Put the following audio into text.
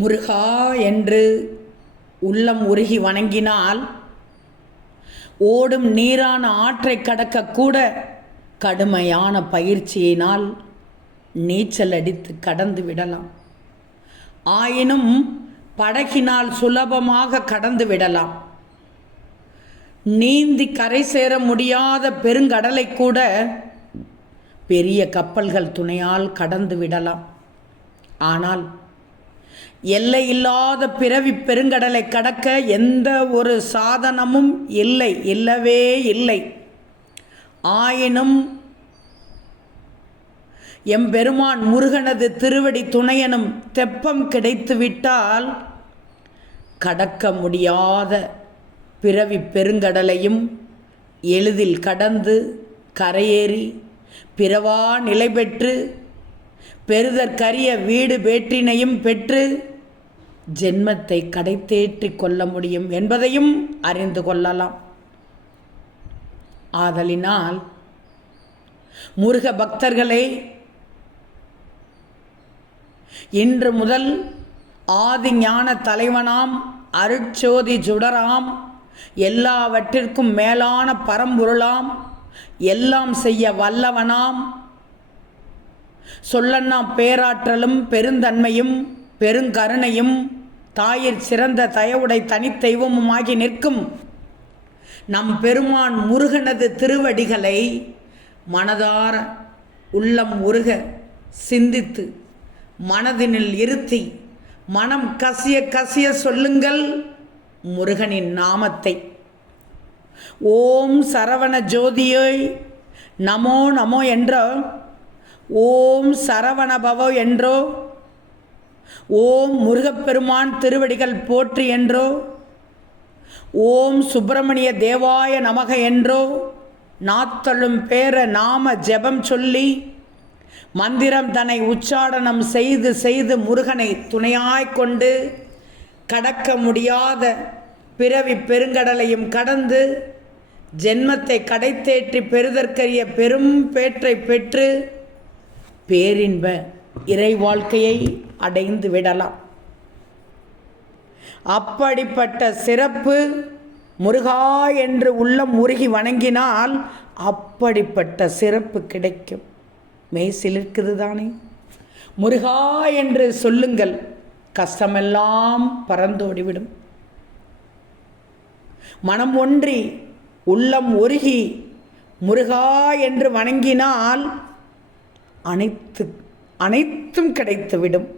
முருகா என்று உள்ளம் உருகி வணங்கினால் ஓடும் நீரான ஆற்றை கடக்கக்கூட கடுமையான பயிற்சியினால் நீச்சல் அடித்து கடந்து விடலாம். ஆயினும் படகினால் சுலபமாக கடந்து விடலாம். நீந்தி கரை சேர முடியாத பெருங்கடலை கூட பெரிய கப்பல்கள் துணையால் கடந்து விடலாம். ஆனால் எல்லை இல்லாத பிறவி பெருங்கடலை கடக்க எந்த ஒரு சாதனமும் இல்லவே இல்லை. ஆயினும் எம்பெருமான் முருகனது திருவடி துணையனும் தெப்பம் கிடைத்துவிட்டால் கடக்க முடியாத பிறவி பெருங்கடலையும் எளிதில் கடந்து கரையேறி பிறவா நிலை பெற்று பெறுதற்கரிய வீடு பேற்றினையும் பெற்று ஜென்மத்தை கடைத்தேற்றி கொள்ள முடியும் என்பதையும் அறிந்து கொள்ளலாம். ஆதலினால் முருக பக்தர்களே, இன்று முதல் ஆதி ஞான தலைவனாம் அருட்சோதி சுடராம் எல்லாவற்றிற்கும் மேலான பரம்பொருளாம் எல்லாம் செய்ய வல்லவனாம் சொல்லன்னா பேராற்றலும் பெருந்தன்மையும் பெருங்கருணையும் தாயிற் சிறந்த தயவுடை தனித்தெய்வமுமாகி நிற்கும் நம் பெருமான் முருகனது திருவடிகளை மனதார உள்ளம் உருக சிந்தித்து மனதினில் இருத்தி மனம் கசிய கசிய சொல்லுங்கள் முருகனின் நாமத்தை. ஓம் சரவண ஜோதியை நமோ நமோ என்றோ, ஓம் சரவண பவ என்றோ, ஓம் முருகப்பெருமான் திருவடிகள் போற்றி என்றோ, ஓம் சுப்பிரமணிய தேவாய நமக என்றோ நாத்தழும் பேர நாம ஜெபம் சொல்லி மந்திரம் தன்னை உச்சாடனம் செய்து செய்து முருகனை துணையாய்கொண்டு கடக்க முடியாத பிறவி பெருங்கடலையும் கடந்து ஜென்மத்தை கடைத்தேற்றி பெறுதற்கரிய பெரும் பேற்றை பெற்று பேரின்ப இறை வாழ்க்கையை அடைந்து விடலாம். அப்படிப்பட்ட சிறப்பு முருகா என்று உள்ளம் உருகி வணங்கினால் அப்படிப்பட்ட சிறப்பு கிடைக்கும். மெய் சிலிர்க்குது தானே? முருகா என்று சொல்லுங்கள், கஷ்டமெல்லாம் பறந்தோடிவிடும். மனம் ஒன்றி உள்ளம் ஒருகி முருகா என்று வணங்கினால் அனைத்தும் கிடைத்துவிடும்.